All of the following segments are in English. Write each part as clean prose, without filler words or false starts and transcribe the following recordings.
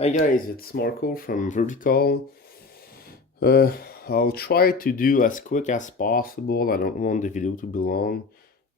Hi guys, it's Marco from Vertical. Uh, I'll try to do as quick as possible. I don't want the video to be long,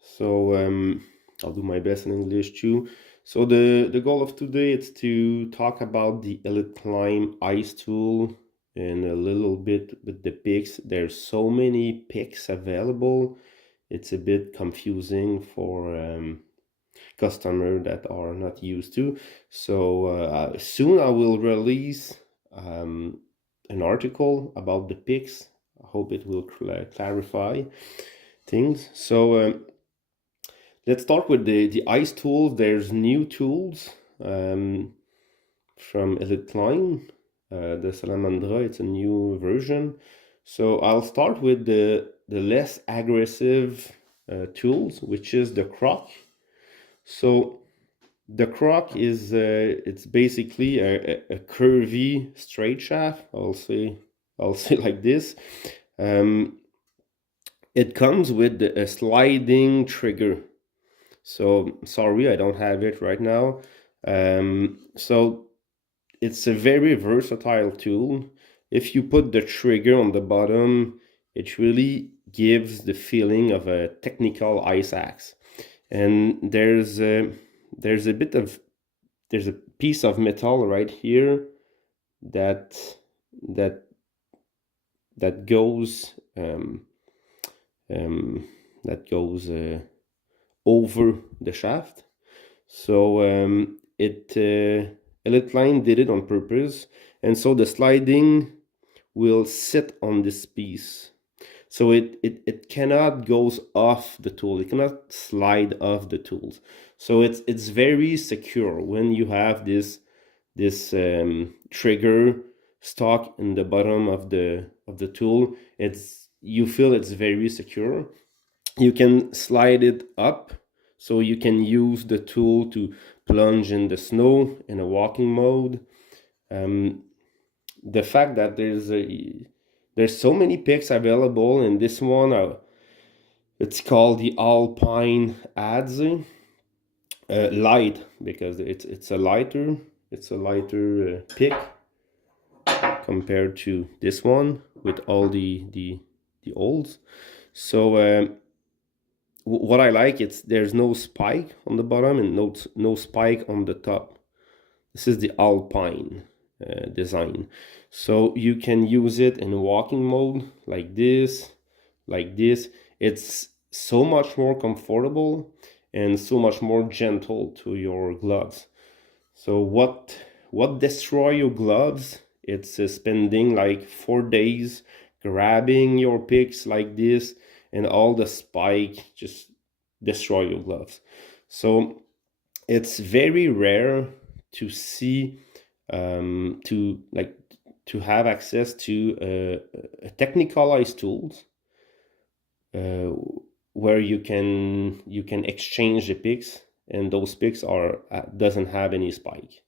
so I'll do my best in English too. So the goal of today is to talk about the EliteClimb ice tool and a little bit with the picks. There's so many picks available. It's a bit confusing for customer that are not used to. So soon I will release an article about the picks. I hope it will clarify things. So let's start with the ice tools. There's new tools from EliteClimb, the Salamandra. It's a new version. So I'll start with the less aggressive tools, which is the Croc. So the Croc is it's basically a curvy straight shaft. I'll say like this. It comes with a sliding trigger. So sorry, I don't have it right now. So it's a very versatile tool. If you put the trigger on the bottom, it really gives the feeling of a technical ice axe. And there's a piece of metal right here that goes over the shaft. So EliteClimb did it on purpose, and so the sliding will sit on this piece. So it cannot goes off the tool. It cannot slide off the tools. So it's very secure when you have this trigger stock in the bottom of the tool. You feel it's very secure. You can slide it up, so you can use the tool to plunge in the snow in a walking mode. The fact that there's so many picks available, and this one it's called the Alpine Adze light, because it's a lighter pick compared to this one with all the olds. So what I like, there's no spike on the bottom and no spike on the top. This is the Alpine design, so you can use it in walking mode like this. It's so much more comfortable and so much more gentle to your gloves. So what destroy your gloves? It's spending like 4 days grabbing your picks like this, and all the spike just destroy your gloves. So it's very rare to see to have access to a technical ice tools where you can exchange the picks, and those picks are doesn't have any spike,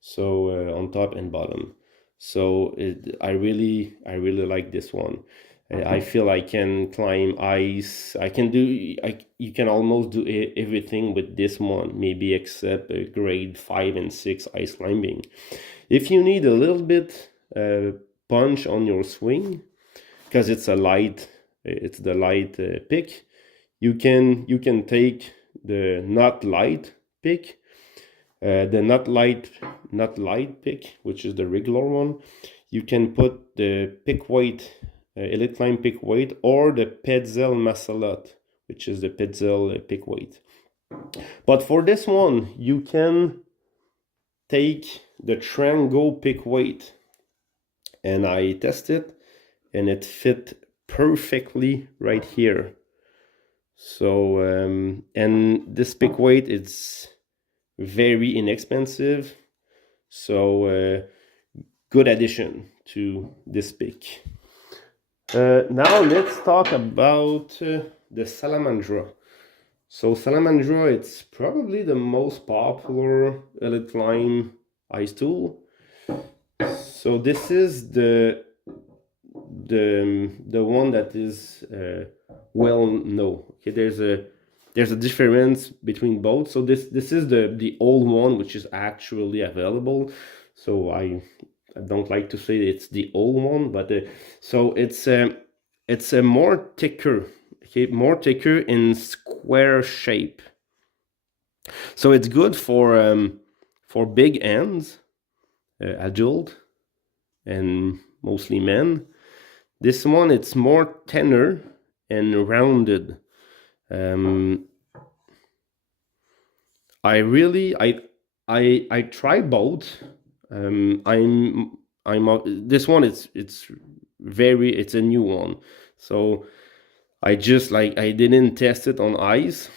so on top and bottom. So I really like this one. I feel I can climb ice. You can almost do everything with this one, maybe except grade 5 and 6 ice climbing. If you need a little bit punch on your swing, because it's the light pick, you can take the not light pick, the not light pick, which is the regular one. You can put the pick weight, EliteClimb pick weight, or the Petzl Masalot, which is the Petzl pick weight. But for this one, you can take the Trango pick weight, and I tested, and it fit perfectly right here. So and this pick weight is very inexpensive, so good addition to this pick. Now let's talk about the Salamandra. So Salamandra, it's probably the most popular EliteClimb ice tool. So this is the one that is well known. Okay, there's a difference between both. So this is the old one, which is actually available. so I don't like to say it's the old one, but so it's a more thicker, okay, more thicker in square shape. So it's good for big hands, adult, and mostly men. This one, it's more thinner and rounded. I really I try both. This one, it's a new one, so I didn't test it on ice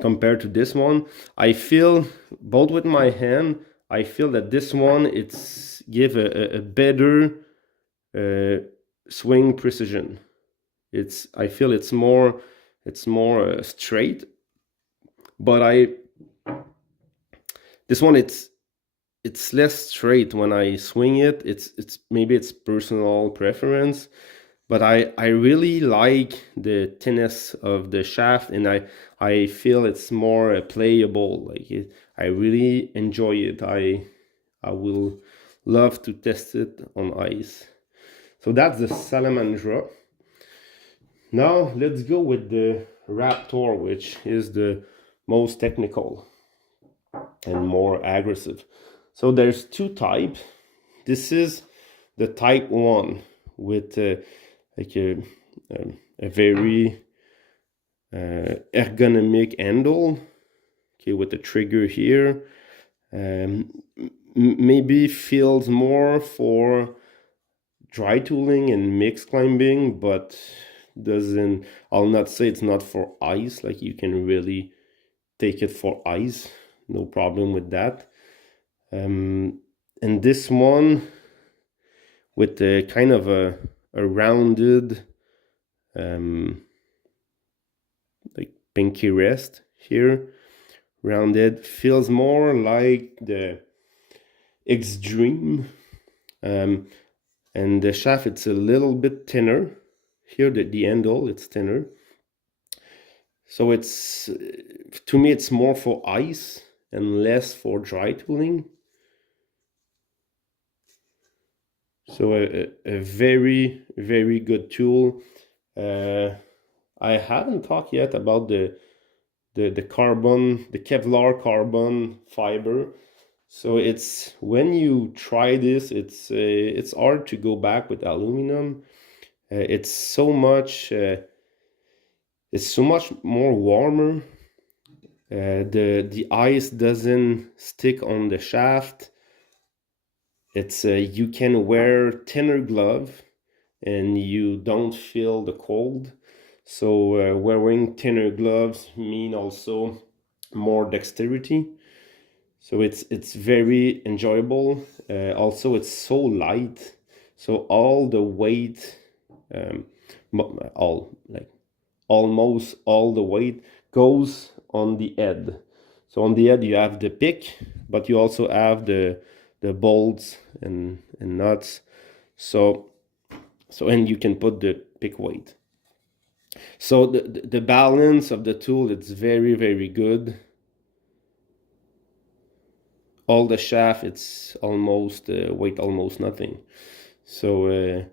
compared to this one. I feel both with my hand. I feel that this one it's give a better swing precision. I feel it's more straight, but this one it's less straight when I swing it. It's maybe it's personal preference, but I really like the thinness of the shaft, and I feel it's more playable. I really enjoy it. I will love to test it on ice. So that's the Salamandra. Now let's go with the Raptor, which is the most technical and more aggressive. So there's two types. This is the type 1 with a very ergonomic handle, okay, with the trigger here. Maybe feels more for dry tooling and mixed climbing, but doesn't, I'll not say it's not for ice. Like, you can really take it for ice, no problem with that. And this one with a kind of a rounded like pinky rest here, rounded, feels more like the Extreme. And the shaft, it's a little bit thinner here, the handle, it's thinner. So it's, to me, it's more for ice and less for dry tooling. So a very, very good tool. I haven't talked yet about the carbon, the Kevlar carbon fiber. So it's, when you try this, it's hard to go back with aluminum. It's so much more warmer. The ice doesn't stick on the shaft. It's you can wear thinner glove and you don't feel the cold. So wearing thinner gloves mean also more dexterity. So it's very enjoyable. Also, it's so light. So all the weight, almost all the weight goes on the head. So on the head you have the pick, but you also have the bolts and nuts. So and you can put the pick weight. So the balance of the tool, it's very, very good. All the shaft, it's almost weight almost nothing. So a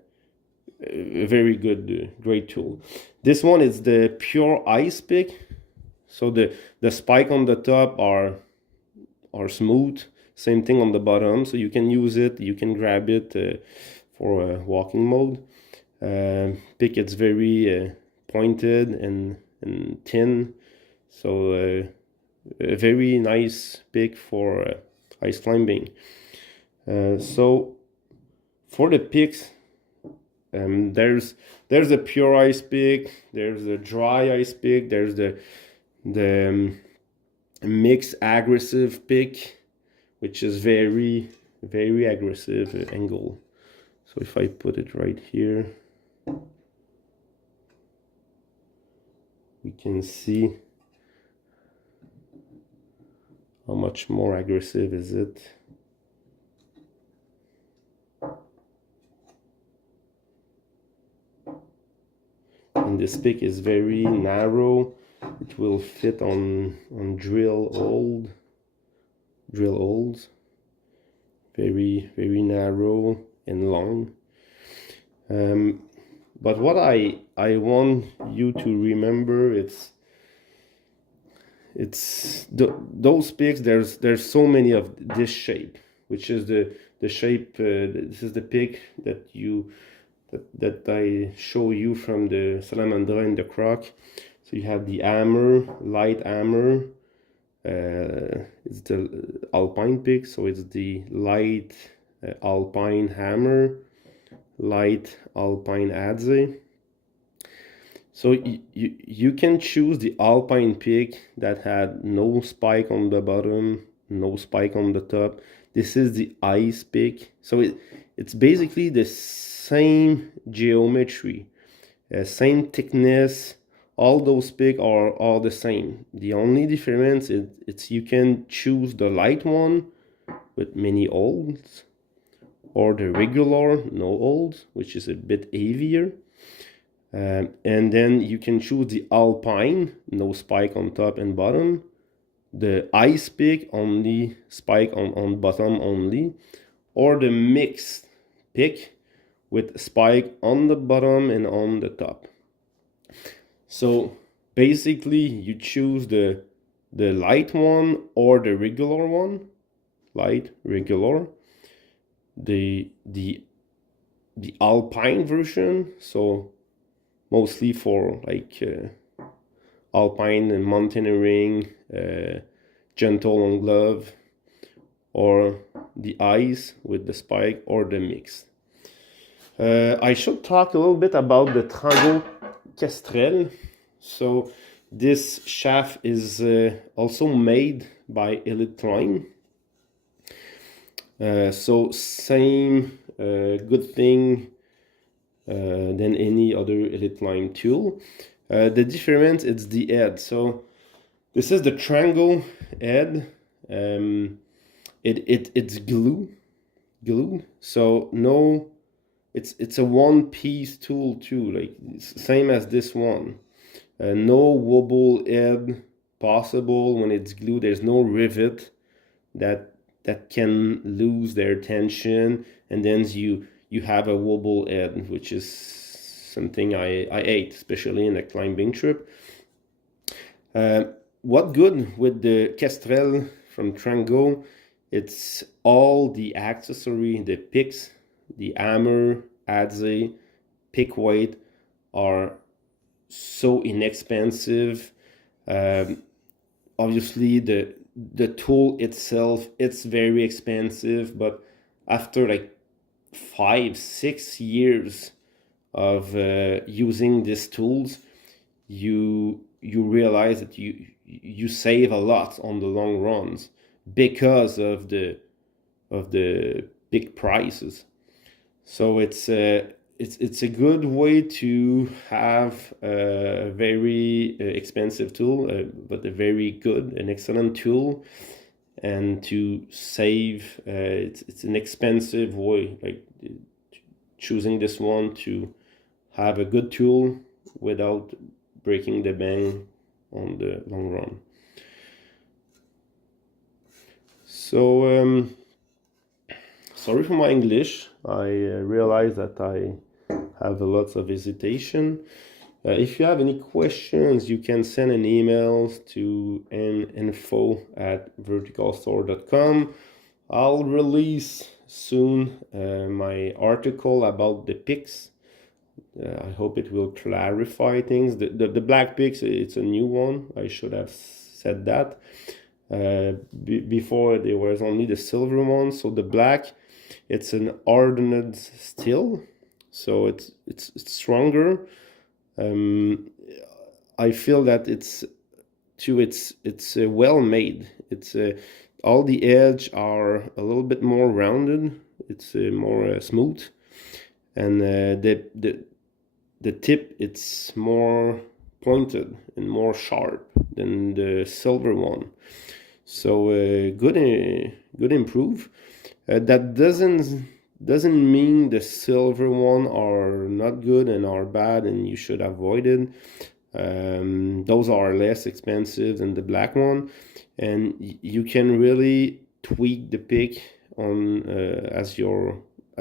very good, great tool. This one is the pure ice pick. So the spike on the top are smooth. Same thing on the bottom. So you can use it. You can grab it for walking mode. Pick, it's very pointed and thin. So a very nice pick for ice climbing. So for the picks, there's a pure ice pick, there's a dry ice pick, there's the mixed aggressive pick, which is very, very aggressive angle. So if I put it right here, we can see how much more aggressive is it. And this pick is very narrow. It will fit on drill holes. very narrow and long. But what I want you to remember, those pigs. There's so many of this shape, which is the shape. This is the pig that I show you from the Salamandra and the Croc. So you have the hammer, light hammer. It's the alpine pig, so it's the light alpine hammer, light alpine adze. So you can choose the alpine pig that had no spike on the bottom, no spike on the top. This is the ice pig. So it's basically the same geometry, same thickness. All those pigs are all the same. The only difference is you can choose the light one with many holes, or the regular no holes, which is a bit heavier. And then you can choose the alpine, no spike on top and bottom, the ice pig, only spike on bottom only, or the mixed pig with spike on the bottom and on the top. So basically you choose the light one or the regular one, light, regular, the alpine version, so mostly for like alpine and mountaineering, gentle on glove, or the ice with the spike, or the mix. I should talk a little bit about the Trango Castell. So this shaft is also made by EliteClimb. So same good thing than any other EliteClimb tool. The difference is the head. So this is the Trango head. It's glued. So no, it's a one-piece tool too, like same as this one. No wobble head possible when it's glued. There's no rivet that can lose their tension, and then you have a wobble head, which is something I hate, especially in a climbing trip. What good with the Castell from Trango? It's all the accessory, the picks, the hammer, adze, pick weight are so inexpensive. Obviously the tool itself, it's very expensive, but after like 5-6 years of using these tools, you realize that you save a lot on the long runs because of the big prices. So it's a good way to have a very expensive tool, but a very good and excellent tool, and to save. It's an expensive way, like choosing this one to have a good tool without breaking the bank on the long run. So sorry for my English. I realize that I have lots of hesitation. If you have any questions, you can send an email to info@verticalstore.com. I'll release soon my article about the picks. I hope it will clarify things. The black picks, it's a new one. I should have said that. Before there was only the silver one. So the black, it's an hardened steel, so it's stronger. I feel that it's well made. It's all the edge are a little bit more rounded. It's more smooth, and the tip, it's more pointed and more sharp than the silver one. So good improve. That doesn't mean the silver one are not good and are bad and you should avoid it. Those are less expensive than the black one, and you can really tweak the pick on as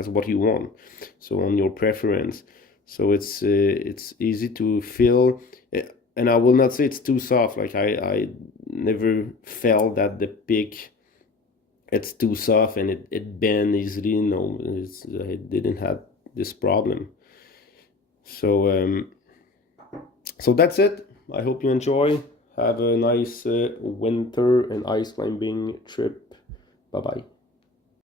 what you want, so on your preference. So it's easy to feel, and I will not say it's too soft. Like I never felt that the pick it's too soft and it bend easily. No, I didn't have this problem. So so that's it. I hope you enjoy. Have a nice winter and ice climbing trip. Bye bye.